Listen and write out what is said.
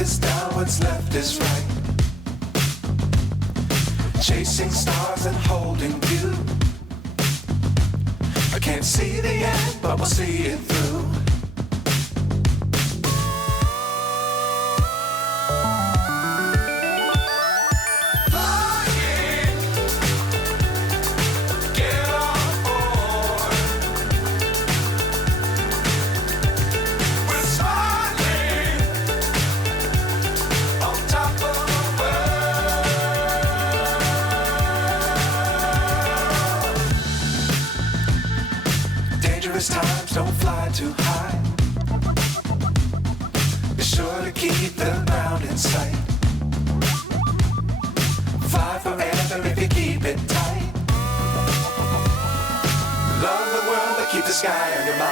is down, what's left is right. Chasing stars and holding you. I can't see the end, but we'll see it through. Times don't fly too high. Be sure to keep the ground in sight. Fly forever if you keep it tight. Love the world, but keep the sky on your mind.